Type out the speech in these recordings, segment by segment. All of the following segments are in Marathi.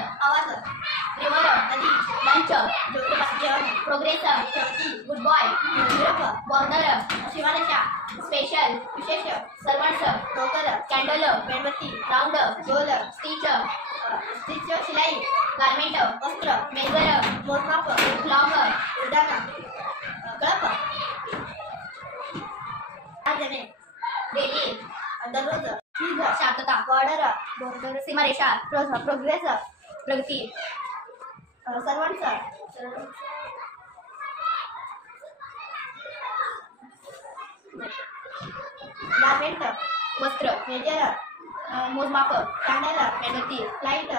Water, आवाज, River, नदी, Lunch, Progress, Good boy, Border, सीमारेषा, Special, विशेष, Servants, नौकर, Candle, मेणबत्ती, Round, गोल, Stitch, शिलाई, Garment, वस्त्र, Measure, मोजमाप, Clock, उड्डाण, कळप, आजने, Daily, दररोज, चीज, शांतता, बॉर्डर, सीमारेषा, प्रोग्रेस, प्रगती, सर्वांच, गारमेंट, वस्त्र, मेजर, मोजमाप, कॅन्डल, मेणबत्ती, लाईट,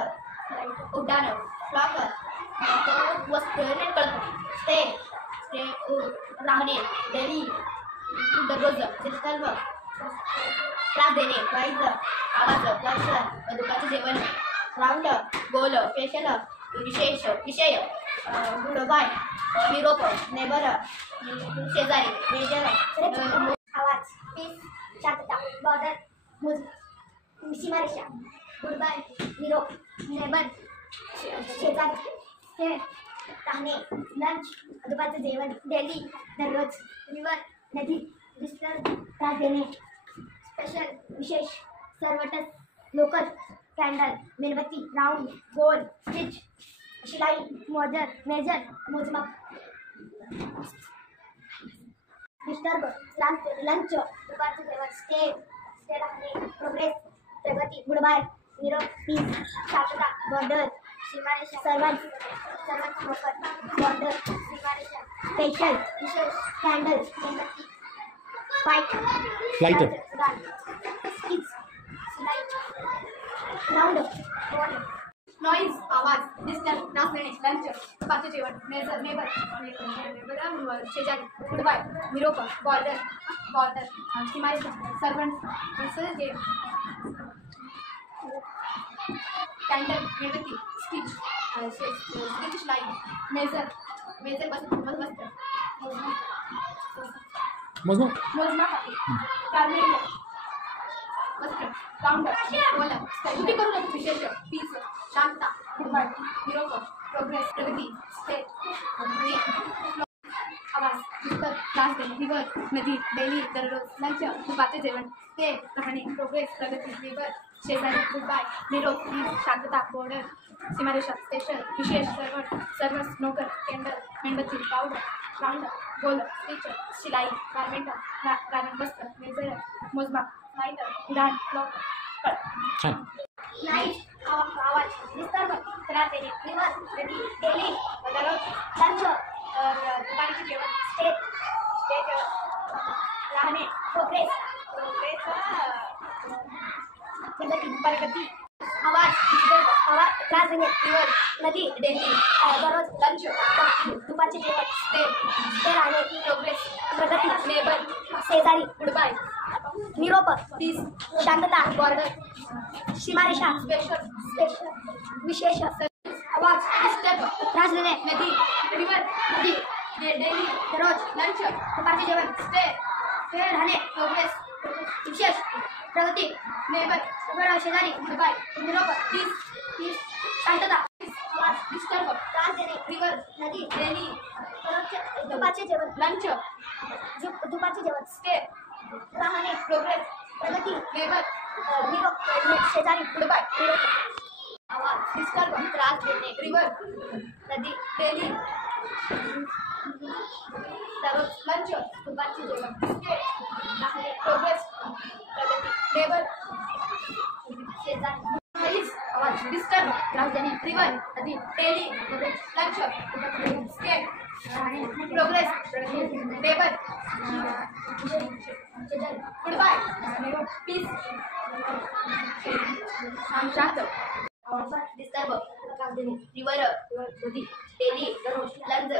उड्डाण, क्लॉक, वस्त्र, स्टे, राहणे, डेली, दररोज, डिस्टर्ब, त्रास देणे, प्राईज, आवाज, लक्ष, दुपारचे जेवण, राऊंड, गोल, स्पेशल, विशेष, विषय, गुड बाय, निरोप, नेबर, शेजारी, मेजर, आवाज, पीस, शांतता, बॉर्डर, सीमारेषा, गुड बाय, निरोप, नेबर, शेजारी, राहणे, लंच, दुपारचे जेवण, डेली, दररोज, रिवर, नदी, डिस्टर्ब, त्रास देणे, स्पेशल, विशेष, सर्वटस, लोकल, कॅन्डल, मेणबत्ती, राऊंड, गोल, स्टिच, शिलाई, मेजर, मोजमाप, डिस्टर्ब, लंच, दुपारचे जेवण, स्टे राहणे, प्रोग्रेस, प्रगती, गुड बाय, निरोप, पीस, शांतता, बॉर्डर, सीमारेषा, सर्वांच लोकल, बॉर्डर, सीमारेषा, स्पेशल, विशेष, कॅन्डल, मेणबत्ती, फ्लाइट, राउंड, नॉइज, आवाज, डिस्टर्ब, त्रास देणे, लंच, दुपारचे जेवण, नेबर, शेजारी, गुड बाय, निरोप, बॉर्डर, सीमारेषा, सर्वंट, कॅन्डल, मेणबत्ती, स्टिच, शिलाई, मेजर, बसवस्त, मोजमाप, गारमेंट, वस्त्र, राऊंड, गोल, स्टे करू नको, विशेष, पीस, शांतता, गुड बाय, निरोप, प्रोग्रेस, प्रगती, स्टे, आवाज, डिस्टर्ब, त्रास देणे, रिवर, नदी, डेली, दररोज, लंच, दुपारचे जेवण, स्टे, राहणे, प्रोग्रेस, प्रगती, रिवर, शेजारी, गुड बाय, निरोप, पीस, शांतता, बॉर्डर, सीमारेषा, स्पेशल, विशेष, सर्वस, नौकर, कॅन्डल, मेणबत्ती, पावडर, राऊंड, गोल, स्टिच, शिलाई, गारमेंट, वस्त्र, मेजर, मोजमाप, लाईट, उड्डाण, क्लॉक, लाईट, आवाज, डिस्टर्ब, त्रास देणे, रिवर, नदी, डेली, दररोज, लंच, दुपारचे जेवण, स्टे राहणे, प्रोग्रेस, प्रगती, आवाज, त्रास देणे, रिवर, नदी, डेली, दररोज, लंच, दुपारचे जेवण, स्टे राहणे, प्रोग्रेस, प्रगती, नेबर, शेजारी, गुड बाय, निरोप, पीस, शांतता, बॉर्डर, सीमारेषा, स्पेशल, विशेष, आवाज, डिस्टर्ब, त्रास देणे, नदी, रिवर, नदी, डेली, दररोज, लंच, दुपारचे जेवण, स्टे राहणे, प्रोग्रेस, विशेष, प्रगती, नेबर, शेजारी, गुड बाय, निरोप, पीस, शांतता, आवाज, डिस्टर्ब, त्रास देणे, रिवर, नदी, डेली, दुपारचे जेवण, लंच, दुपारचे जेवण, स्टे राहणे, प्रोग्रेस, प्रगती, नेबर, निरोप, शेजारी, गुड बाय, निरोप, आवाज, डिस्टर्ब, त्रास देणे, रिवर, नदी, डेली, दररोज, लंच, दुपारचे जेवण, स्टे राहणे, प्रोग्रेस, प्रगती, नेबर, शेजारी, आवाज, डिस्टर्ब, त्रास देणे, रिवर, नदी, डेली, लंच, स्टे राहणे, progress, neighbour, good bye, peace, शांत, डिस्टर्ब, त्रास देणे, रिवर, नदी, डेली, दररोज, लंच,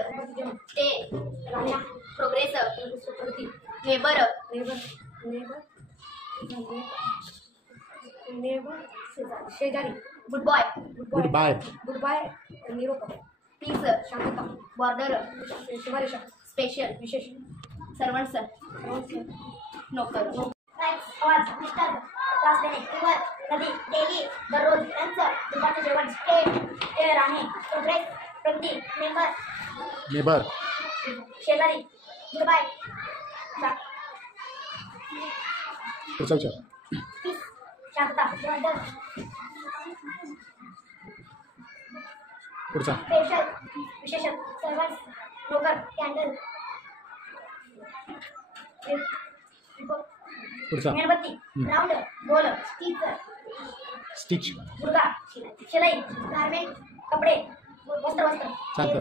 स्टे राहणे, प्रोग्रेस, प्रगती, नेबर, शेजारी, गुड बाय, निरोप, पीस, शांतता, बॉर्डर, सीमारेषा, स्पेशल, विशेष, सर्वंट्स, नौकर, आवाज, डिस्टर्ब, त्रास देणे, रिवर, नदी डेली दररोज लंच दुपारचे जेवण स्टे राहणे प्रोग्रेस प्रगती नेबर शेजारी गुड बाय पुढचा विचार. पीस शांतता ऑर्डर पुढचा. स्पेशल विशेषण सर्वंट्स ब्रोकर कॅन्डल पुढचा. मेणबत्ती राऊंड गोल स्टिच. मुर्गा शिलाई गारमेंट कपडे वस्त्र शांत.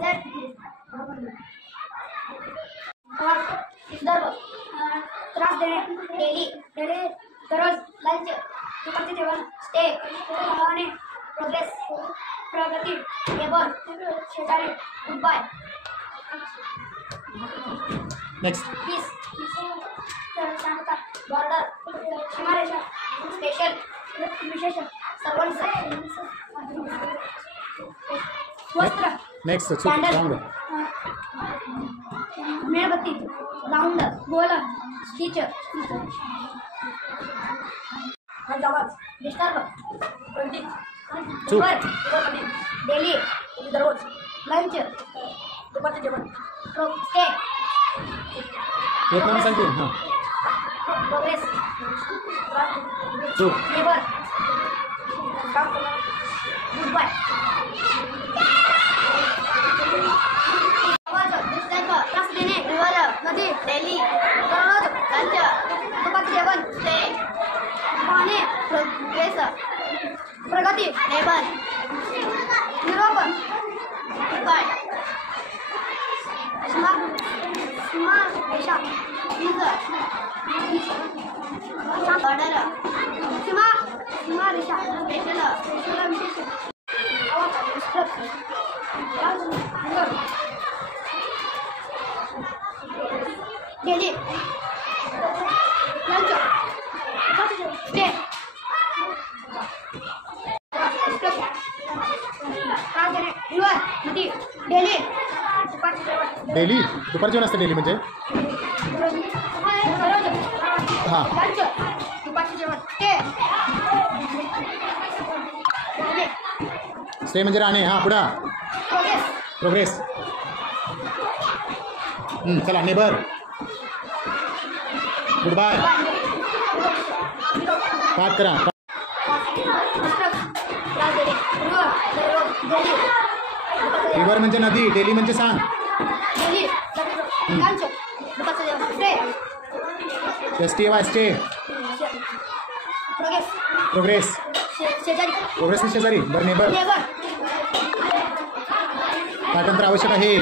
संदर्भ त्रास देणे डेली दररोज लंच दुपारचे जेवण स्टे राहणे प्रोग्रेस प्रगती नेबर शेजारी गुड बाय नेक्स्ट. पीस शांतता बॉर्डर सीमारेषा स्पेशल विशेषण सर्वंट्स वस्त्र नेक्स्ट. Candle round. मेणबत्ती राऊंड गोल स्टिच आवाज डिस्टर्ब चूक. डेली दररोज लंच दुपारचे जेवण स्टे एक नाम सांगते. हां. प्रोग्रेस चूक. नेबर गुड बाय त्रास देणे रिव्हर नदी डेली दररोज लंच दुपारचे जेवण स्टे पाहणे प्रोग्रेस प्रगती नेबर निरोप गुड बाय सीमा रेषा ऑर्डर सीमा रेषा स्पेशल विशेष डेली लंच स्टे रिव्हर नदी डेली डेली दुपारचे जेवण असतं. डेली म्हणजे हां. लंच दुपारचे जेवण स्टे म्हणजे राहणे. हां. पुढा. Progress progress. चला. Neighbour good bye. पाठ करा. रिव्हर म्हणजे नदी. डेली म्हणजे सांग. Stay stay. प्रोग्रेस. प्रोग्रेस शेजारी. बरं. नेबर. पाठांतर आवश्यक आहे.